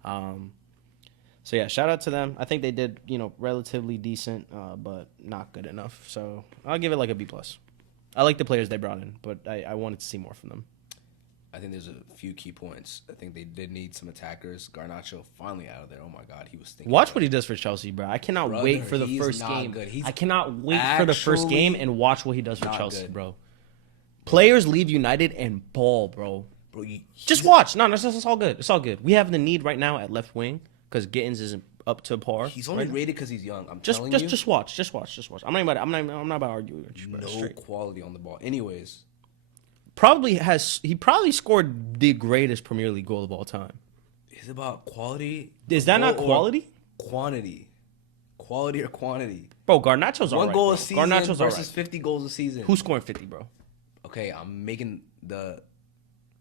So, yeah, shout out to them. I think they did, relatively decent, but not good enough. So I'll give it like a B+. I like the players they brought in, but I wanted to see more from them. I think there's a few key points. I think they did need some attackers. Garnacho finally out of there. Oh, my God. He was thinking. Watch what he does for Chelsea, bro. I cannot wait for the first game. I cannot wait for the first game and watch what he does for Chelsea, bro. Players leave United and ball, bro. Just watch. No, it's all good. It's all good. We have the need right now at left wing because Gittins isn't up to par. He's only rated because he's young. I'm just telling you. Just watch. I'm not about to argue with you, bro. No quality on the ball. Anyways. He probably scored the greatest Premier League goal of all time. It's about quality. Is that not quality? Quantity. Quality or quantity. Bro, Garnacho's all right. One goal a season Garnacho's versus 50 goals a season. Who's scoring 50, bro? Okay, I'm making the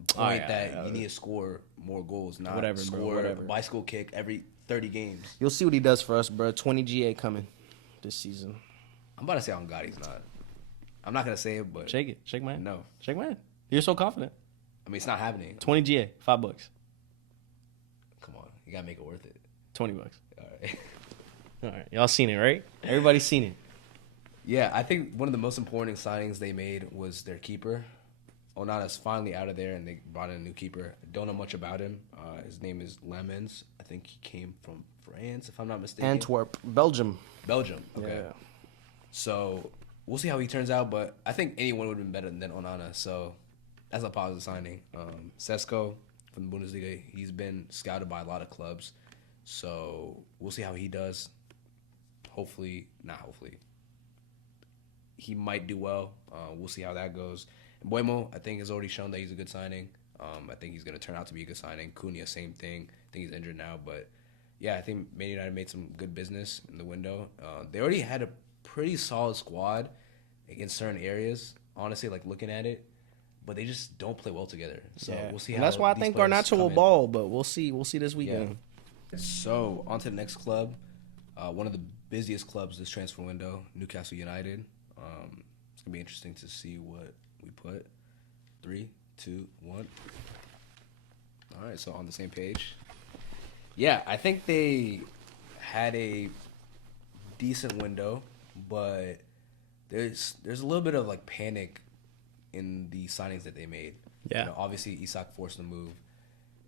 point that you need to score more goals, not score a bicycle kick every 30 games. You'll see what he does for us, bro. 20 GA coming this season. I'm about to say on God he's not. I'm not going to say it, but... Shake it. Shake my hand. No. Shake my hand. You're so confident. I mean, it's not happening. 20 GA, $5. Come on. You got to make it worth it. $20. All right. All right. Y'all seen it, right? Everybody's seen it. Yeah, I think one of the most important signings they made was their keeper. Onana's finally out of there, and they brought in a new keeper. I don't know much about him. His name is Lemons. I think he came from France, if I'm not mistaken. Antwerp, Belgium. Okay. Yeah. So... we'll see how he turns out, but I think anyone would have been better than Onana. So that's a positive signing. Sesko from the Bundesliga, he's been scouted by a lot of clubs. So we'll see how he does. Not hopefully. He might do well. We'll see how that goes. And Buemo, I think, has already shown that he's a good signing. I think he's going to turn out to be a good signing. Cunha, same thing. I think he's injured now. But, yeah, I think Man United made some good business in the window. They already had a pretty solid squad in certain areas, honestly, like looking at it, but they just don't play well together. So we'll see. And that's why I think Garnacho will ball, but we'll see. We'll see this weekend. Yeah. So on to the next club, one of the busiest clubs this transfer window, Newcastle United. It's gonna be interesting to see what we put. 3, 2, 1. All right, so on the same page. Yeah, I think they had a decent window. But there's a little bit of like panic in the signings that they made. Yeah. Obviously Isak forced the move,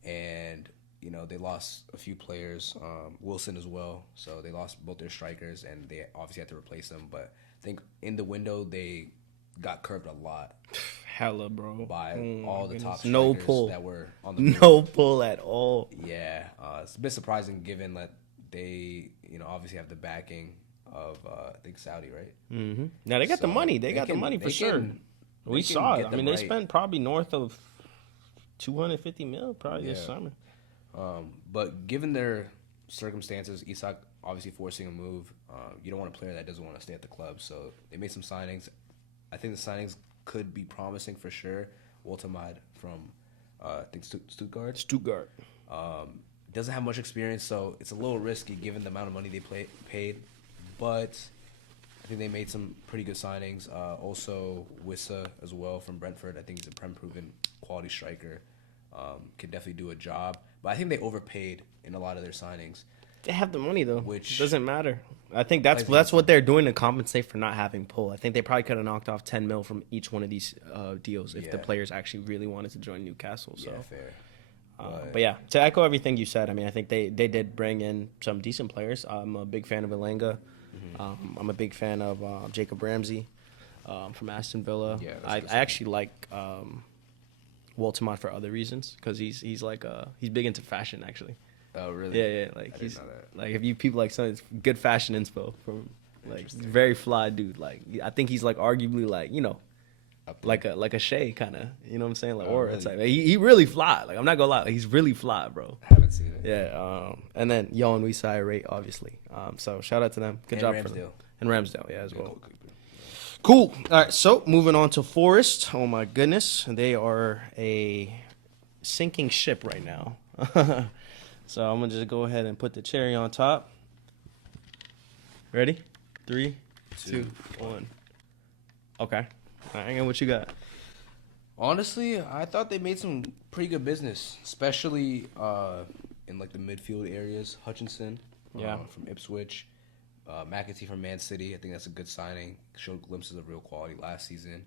and they lost a few players, Wilson as well. So they lost both their strikers, and they obviously had to replace them. But I think in the window they got curbed a lot. Hella, bro. By all the top strikers no pull that were on the move. No pull at all. Yeah, it's a bit surprising given that they obviously have the backing of I think Saudi, right? Mm-hmm. Now they got the money. They got the money for sure. We saw it. I mean, they spent probably north of $250 million probably this summer. But given their circumstances, Isak obviously forcing a move. You don't want a player that doesn't want to stay at the club. So they made some signings. I think the signings could be promising for sure. Woltemade from I think Stuttgart. Doesn't have much experience, so it's a little risky given the amount of money they paid. But I think they made some pretty good signings. Also, Wissa as well from Brentford. I think he's a Prem-proven quality striker. Can definitely do a job. But I think they overpaid in a lot of their signings. They have the money, though. Which doesn't matter. I think that's what they're doing to compensate for not having pull. I think they probably could have knocked off 10 mil from each one of these deals if the players actually really wanted to join Newcastle. So. Yeah, fair. But yeah, to echo everything you said, I mean, I think they did bring in some decent players. I'm a big fan of Elanga. I'm a big fan of Jacob Ramsey from Aston Villa. Yeah, I actually like Woltemade for other reasons because he's big into fashion actually. Oh really? Yeah. Like he's like if you people like some good fashion inspo from like very fly dude. Like I think he's like arguably like Up there. like a Shea kind of. You know what I'm saying? Like Oh, aura type. really? He really fly. Like I'm not gonna lie, like, he's really fly, bro. Haven't seen it. Yeah. And then Yo and Weesai rate obviously. So shout out to them. Good And job for them. Ramsdale. And Ramsdale, yeah, as Yeah, well. cool. Cool. All right, so moving on to Forest. Oh my goodness, they are a sinking ship right now. So I'm gonna just go ahead and put the cherry on top. Ready? 3, 2, 1. Okay. All right, and what you got? Honestly, I thought they made some pretty good business, especially in like the midfield areas. Hutchinson, Yeah. from Ipswich, McAtee from Man City. I think that's a good signing. Showed glimpses of real quality last season.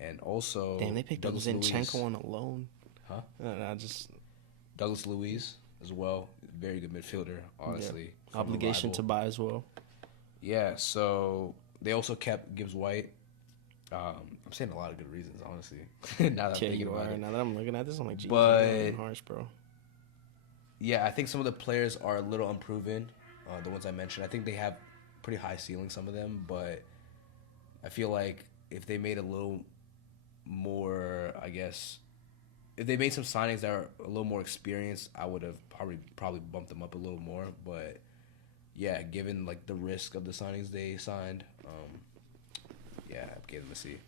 And also, Damn, they picked up Douglas Zinchenko Luiz. on a loan. Huh? I just Douglas Luiz as well. Very good midfielder, honestly. from a obligation to rival. buy as well. Yeah, so they also kept Gibbs White. I'm saying a lot of good reasons, honestly. Now that I'm Yeah, thinking you about are. it. Now that I'm looking at this, I'm like, geez, But- harsh, bro. Yeah, I think some of the players are a little unproven. The ones I mentioned, I think they have pretty high ceiling, some of them, but I feel like if they made a little more, I guess, if they made some signings that are a little more experienced, I would have probably bumped them up a little more. But yeah, given like the risk of the signings they signed, yeah, I gave them a C.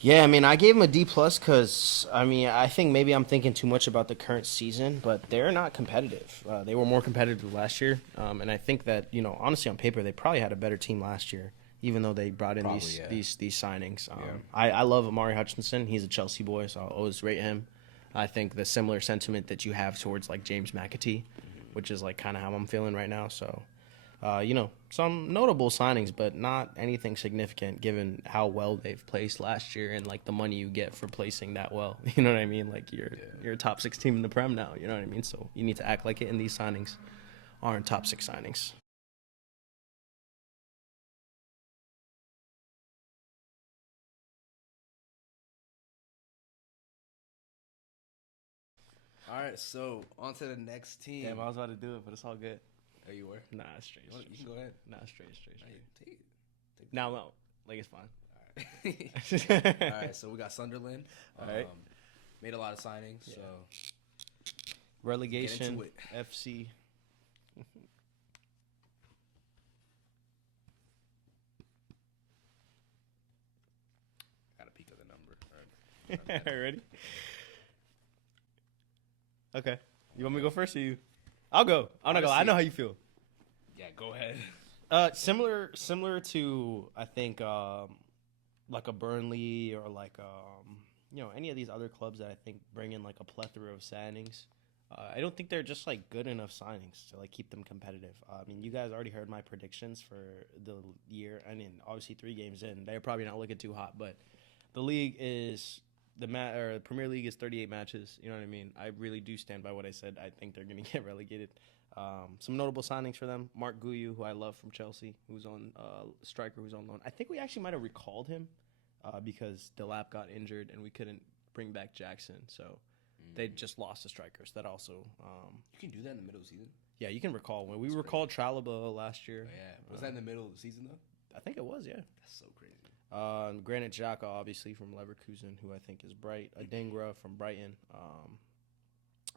Yeah, I mean, I gave him a D plus because I mean, I think maybe I'm thinking too much about the current season, but they're not competitive. They were more competitive last year, and I think that honestly, on paper, they probably had a better team last year, even though they brought in these signings. I love Amari Hutchinson. He's a Chelsea boy, so I'll always rate him. I think the similar sentiment that you have towards like James McAtee, which is like kind of how I'm feeling right now. So. Some notable signings, but not anything significant given how well they've placed last year and like the money you get for placing that well. You know what I mean? Like you're a top 6 team in the Prem now. You know what I mean? So you need to act like it. And these signings aren't top 6 signings. All right, so on to the next team. Damn, I was about to do it, but it's all good. Oh, you were? Nah, it's straight. You can go ahead. Nah, straight. Take it. No, like it's fine. All right. All right, so we got Sunderland. All right. Made a lot of signings, so Relegation, Get into FC. got a peek of the number. All right. Ready? Okay. You want me to go first or you? I'll go. I'm not gonna lie. I know how you feel. Yeah, go ahead. Similar to I think like a Burnley or like any of these other clubs that I think bring in like a plethora of signings. I don't think they're just like good enough signings to like keep them competitive. I mean, you guys already heard my predictions for the year. I mean, obviously 3 games in, they're probably not looking too hot, but the league is the Premier League is 38 matches. You know what I mean? I really do stand by what I said. I think they're going to get relegated. Some notable signings for them: Mark Guiu, who I love from Chelsea, who's on striker, who's on loan. I think we actually might have recalled him because Delap got injured and we couldn't bring back Jackson, so they just lost the strikers. That also, You can do that in the middle of the season? yeah, you can recall when we recalled Chalaba last year. Oh, yeah. Was that in the middle of the season, though? I think it was, yeah. That's so crazy. Granit Xhaka, obviously from Leverkusen, who I think is bright. Adingra from Brighton.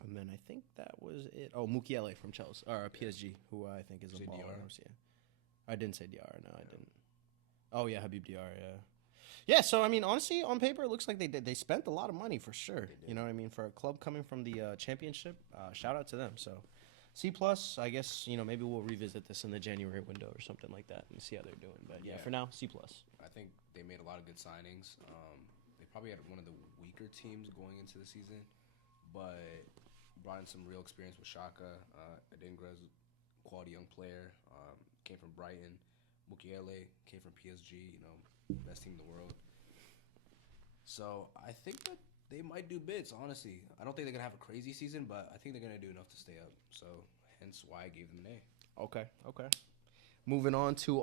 And then I think that was it. Oh, Mukiele from Chelsea or PSG, who I think is a baller. Yeah. I didn't say Diarra. No, I didn't. Oh yeah, Habib Diarra. Yeah. Yeah. So I mean, honestly, on paper, it looks like they spent a lot of money for sure. You know what I mean? For a club coming from the championship, shout out to them. So C plus. I guess maybe we'll revisit this in the January window or something like that and see how they're doing. But yeah. For now, C plus. I think they made a lot of good signings. They probably had one of the weaker teams going into the season, but brought in some real experience with Xhaka. Adingra's a quality young player. Came from Brighton. Mukiele came from PSG, best team in the world. So I think that they might do bits, honestly. I don't think they're going to have a crazy season, but I think they're going to do enough to stay up. So hence why I gave them an A. Okay. Moving on to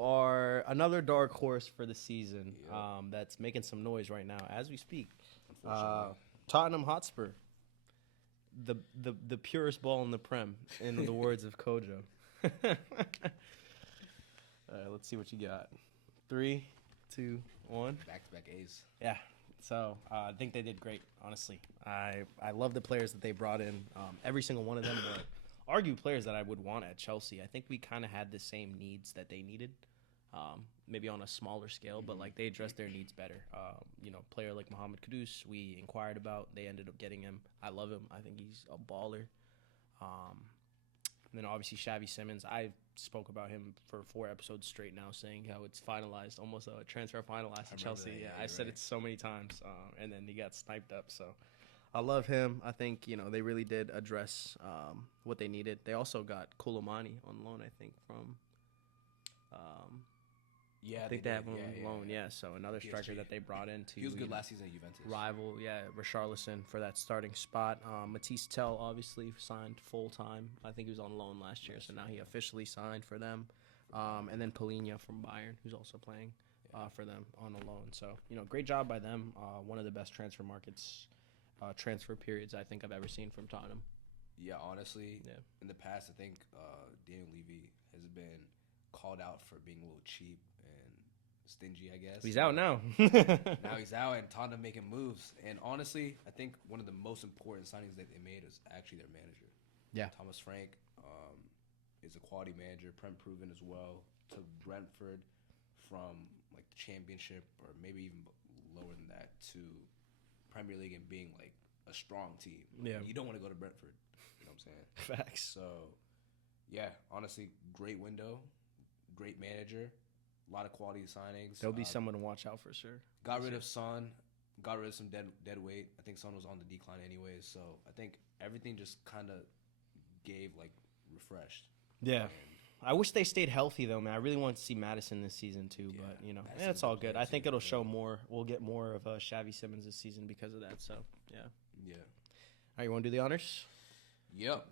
another dark horse for the season that's making some noise right now as we speak. Tottenham Hotspur. The purest ball in the Prem, in the words of Kojo. All right, let's see what you got. 3, 2, 1. Back-to-back A's. Yeah. So I think they did great, honestly. I love the players that they brought in. Every single one of them were argue players that I would want at Chelsea. I think we kind of had the same needs that they needed, maybe on a smaller scale, but like they addressed their needs better. Player like Mohamed Kudus, we inquired about. They ended up getting him. I love him. I think he's a baller. And then obviously Xavi Simons. I spoke about him for 4 episodes straight now, saying how it's finalized, almost a transfer finalized to Chelsea. That, yeah, I said right. it so many times, and then he got sniped up. So I love him. I think they really did address what they needed. They also got Koulibaly on loan, I think, from. Yeah, I think they have him on loan. Yeah, so another striker PSG. that they brought in to He was good last season at Juventus. rival, Richarlison for that starting spot. Matisse Tell obviously signed full time. I think he was on loan last year, so now he officially signed for them. And then Polina from Bayern, who's also playing for them on a loan. So great job by them. One of the best transfer markets, transfer periods I think I've ever seen from Tottenham. Yeah, honestly, in the past, I think Daniel Levy has been called out for being a little cheap and stingy, I guess. He's out now. Now he's out, and Tottenham making moves. And honestly, I think one of the most important signings that they made is actually their manager. Yeah. Thomas Frank is a quality manager, proven as well. Took Brentford from like the championship or maybe even lower than that to Premier League and being like a strong team. Yeah. You don't want to go to Brentford. You know what I'm saying? Facts. So, yeah, honestly, great window, great manager, a lot of quality signings. There'll be someone to watch out for sure. Got rid of Son, got rid of some dead weight. I think Son was on the decline anyways, so I think everything just kind of gave like refreshed. Yeah. And I wish they stayed healthy though, man. I really want to see Madison this season too, Yeah, but Madison's it's all a good. player I think too, it'll yeah. show more. We'll get more of Xavi Simons this season because of that. So yeah. yeah. All right, you want to do the honors? Yep.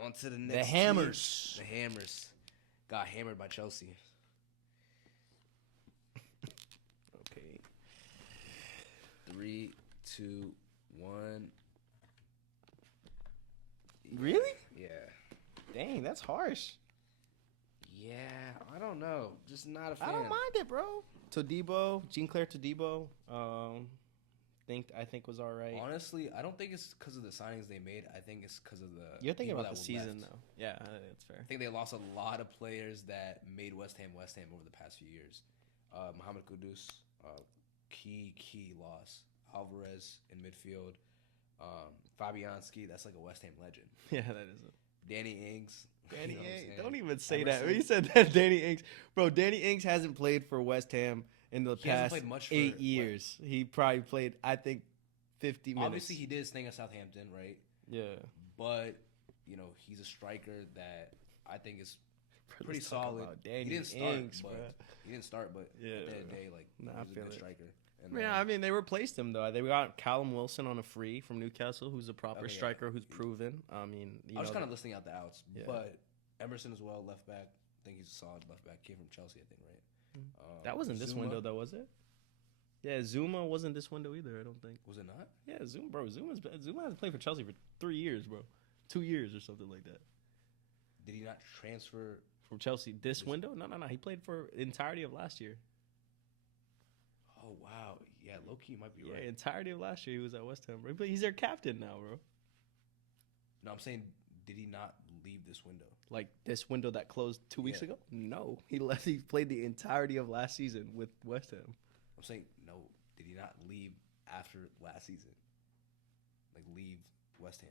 On to the next. Hammers. Team. The Hammers got hammered by Chelsea. Okay. 3, 2, 1. Really? Yeah. Dang, that's harsh. Yeah, I don't know. Just not a fan. I don't mind it, bro. Todibo, Jean-Claire Todibo, I think was all right. Honestly, I don't think it's because of the signings they made. I think it's because of the. You're thinking people about the that season, left. though. Yeah, that's fair. I think they lost a lot of players that made West Ham over the past few years. Mohamed Kudus, key loss. Alvarez in midfield. Fabianski, that's like a West Ham legend. Yeah, that is it. Danny Ings. Danny you know what I'm Ings. saying? Don't even say Emerson. that. He said that Danny Ings. Bro, Danny Ings hasn't played for West Ham in the He hasn't past played much 8 for years. He probably played, I think, 50 minutes. Obviously, he did stay at Southampton, right? Yeah. But, he's a striker that I think is pretty Let's talk solid. about Danny He didn't start, Ings, but bruh. he didn't start, but Yeah. at the end of the day, Nah, I he's a feel good it. striker. And Yeah, I mean, they replaced him, though. They got Callum Wilson on a free from Newcastle, who's a proper Okay, yeah. striker who's proven. I mean, I was kind of listing out the outs, Yeah. but Emerson as well, left back. I think he's a solid left back. Came from Chelsea, I think, right? that wasn't this Zuma. window, though, was it? Yeah, Zuma wasn't this window either, I don't think. Was it not? Yeah, Zuma hasn't played for Chelsea for 3 years, bro. 2 years or something like that. Did he not transfer? From Chelsea this window? No. He played for the entirety of last year. Oh, wow. Yeah, low-key might be Yeah, right. entirety of last year he was at West Ham, bro. But he's their captain now, bro. No, I'm saying, did he not leave this window? Like this window that closed 2 weeks Yeah. ago? No, he left. He played the entirety of last season with West Ham. I'm saying, no, did he not leave after last season? Like, leave West Ham?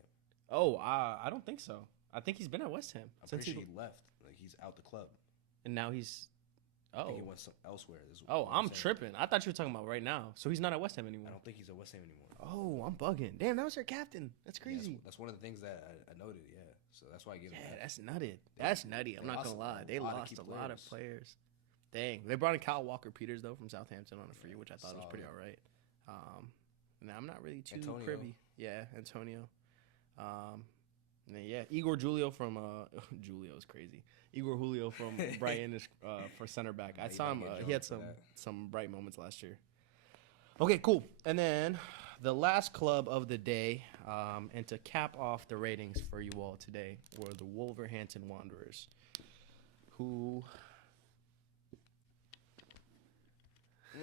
Oh, I don't think so. I think he's been at West Ham I'm since pretty sure he left. Like, he's out the club. and now he's. I think he Oh, went elsewhere. Is oh, what I'm saying. tripping. I thought you were talking about right now. So he's not at West Ham I anymore. don't think he's at West Ham anymore. Oh, I'm bugging. Damn, that was their captain. That's Yeah, crazy. that's one of the things that I noted, yeah. So that's why I gave him Yeah, that. that's nutted. That's nutty. I'm They not lost gonna lie. They a lot of lost key a lot of players. players. Dang, they brought in Kyle Walker-Peters though from Southampton on a free, which I thought was solid. pretty all right. And I'm not really too Antonio. privy. Yeah, Antonio. And then, yeah, Igor Julio from Julio's crazy. Igor Julio from Brighton is for center back. I you saw don't him. get He had drunk for some bright moments last year. Okay, cool. And then the last club of the day, and to cap off the ratings for you all today, were the Wolverhampton Wanderers, who.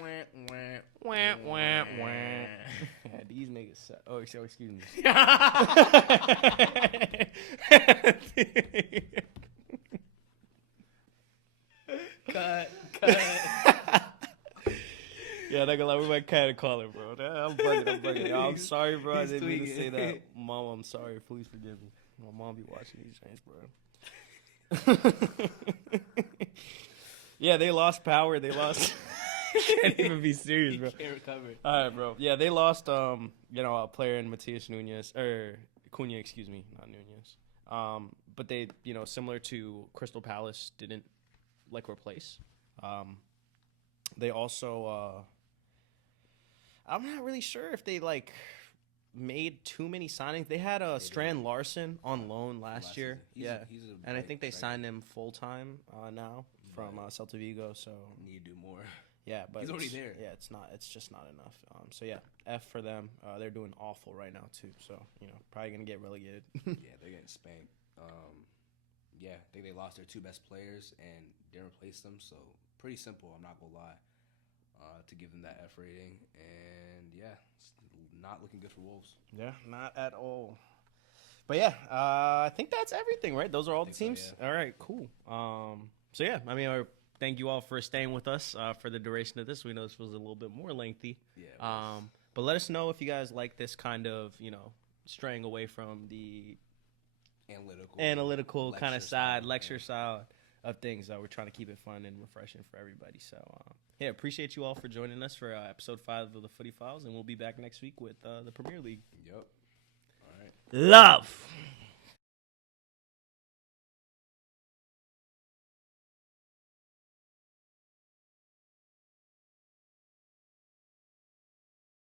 Wah, So, excuse me. Cut. Yeah, not gonna lie, we might kind of call it, bro. I'm bugging. Yo, I'm sorry, bro. I He's didn't mean to say tweaking. that. Mom, I'm sorry. Please forgive me. My mom be watching these things, bro. Yeah, they lost power. They lost. Can't even be serious, bro. Can't recover. All right, bro. Yeah, they lost. A player in Matias Nunez or Cunha, excuse me, not Nunez. But they, similar to Crystal Palace, didn't replace. They also. I'm not really sure if they made too many signings. They had Strand Larson on loan last year. He's and I think they striker. signed him full time now from Celta Vigo. So Need to do more. yeah, but He's already there. Yeah, it's just not enough. So yeah, F for them. They're doing awful right now too. So probably gonna get relegated. Yeah, they're getting spanked. Yeah, I think they lost their two best players and didn't replace them. So pretty simple. I'm not gonna lie. To give them that F rating, and yeah, it's not looking good for Wolves. Yeah, not at all. But yeah, I think that's everything, right? Those are all the so, teams. yeah. All right, cool. So yeah, I mean, thank you all for staying with us for the duration of this. We know this was a little bit more lengthy. Yeah. But let us know if you guys like this kind of, straying away from the analytical kind of side, lecture style of things. We're trying to keep it fun and refreshing for everybody. So, yeah, appreciate you all for joining us for episode 5 of the FootyFiles, and we'll be back next week with the Premier League. Yep. All right. Love.